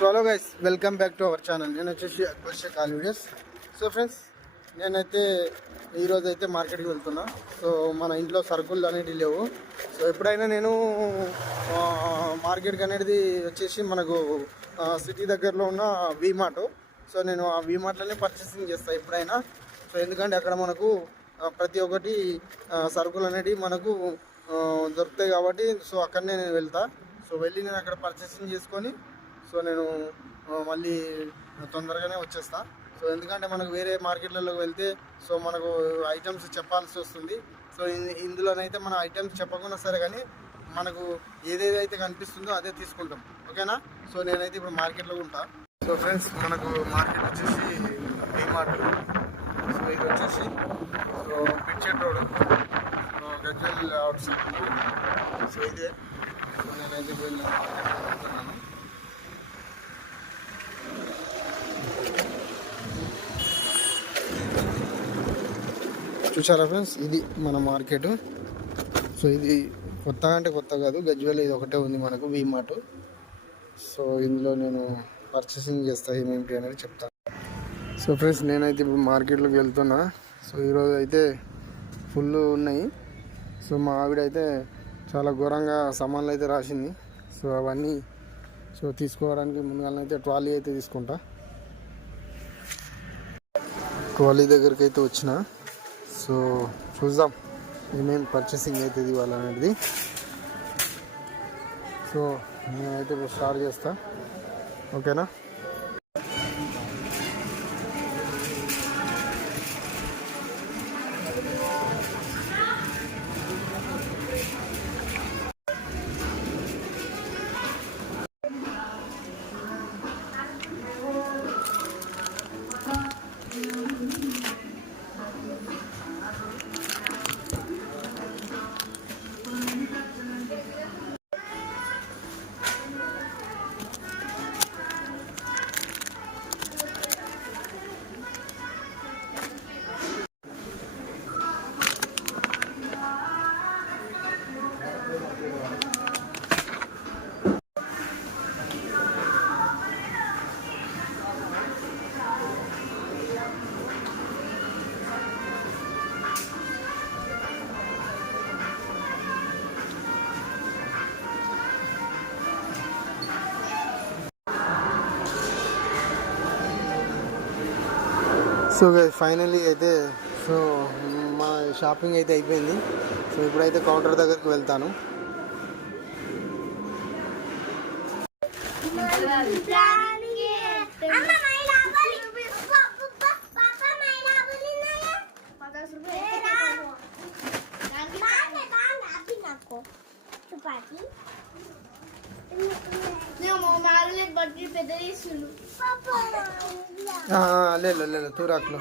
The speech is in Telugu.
So hello guys, welcome back to our channel. నేను వచ్చేసి Akbar Shaik all videos. So friends, నేనైతే ఈరోజు అయితే మార్కెట్కి వెళ్తున్నా. సో మన ఇంట్లో సరుకులు అనేవి లేవు. సో ఎప్పుడైనా నేను మార్కెట్కి అనేది వచ్చేసి మనకు సిటీ దగ్గరలో ఉన్న వీమార్ట్. సో నేను ఆ వీమార్ట్లోనే పర్చేసింగ్ చేస్తాను ఎప్పుడైనా. సో ఎందుకంటే అక్కడ మనకు ప్రతి ఒక్కటి సరుకులు అనేవి మనకు దొరుకుతాయి కాబట్టి సో అక్కడనే నేను వెళ్తా. సో వెళ్ళి నేను అక్కడ పర్చేసింగ్ చేసుకొని సో నేను మళ్ళీ తొందరగానే వచ్చేస్తా. సో ఎందుకంటే మనకు వేరే మార్కెట్లలోకి వెళ్తే సో మనకు ఐటమ్స్ చెప్పాల్సి వస్తుంది. సో ఇందులోనైతే మన ఐటమ్స్ చెప్పకుండా సరే, కానీ మనకు ఏదేదైతే కనిపిస్తుందో అదే తీసుకుంటాం. ఓకేనా? సో నేనైతే ఇప్పుడు మార్కెట్లో ఉంటా. సో ఫ్రెండ్స్, మనకు మార్కెట్ వచ్చేసి వీమార్ట్. సో ఇది వచ్చేసి సో పిచ్చెట్ road, Gajwel outside. So ఇదే. సో నేనైతే వెళ్తున్నాను. చూసారా ఫ్రెండ్స్, ఇది మన మార్కెట్. సో ఇది కొత్తగా అంటే కొత్త కాదు, గజ్వేల్ ఇది ఒకటే ఉంది మనకు వీమార్ట్. సో ఇందులో నేను పర్చేసింగ్ చేస్తా, ఏమేమిటి అనేది చెప్తాను. సో ఫ్రెండ్స్, నేనైతే ఇప్పుడు మార్కెట్లోకి వెళ్తున్నా. సో ఈరోజు అయితే ఫుల్ ఉన్నాయి. సో మా ఆవిడ అయితే చాలా ఘోరంగా సామాన్లు అయితే రాసింది. సో అవన్నీ సో తీసుకోవడానికి ముందుగానైతే ట్రాలీ అయితే తీసుకుంటా. ట్రాలీ దగ్గరికి అయితే వచ్చిన. సో చూద్దాం ఏమేమి పర్చేసింగ్ అవుతుంది ఇవాళ అనేది. సో నేనైతే ఇప్పుడు స్టార్ట్ చేస్తా. ఓకేనా? సో ఫైనలీ అయితే సో మా షాపింగ్ అయితే అయిపోయింది. సో ఇప్పుడైతే కౌంటర్ దగ్గరికి వెళ్తాను. లేదు తూరాకులో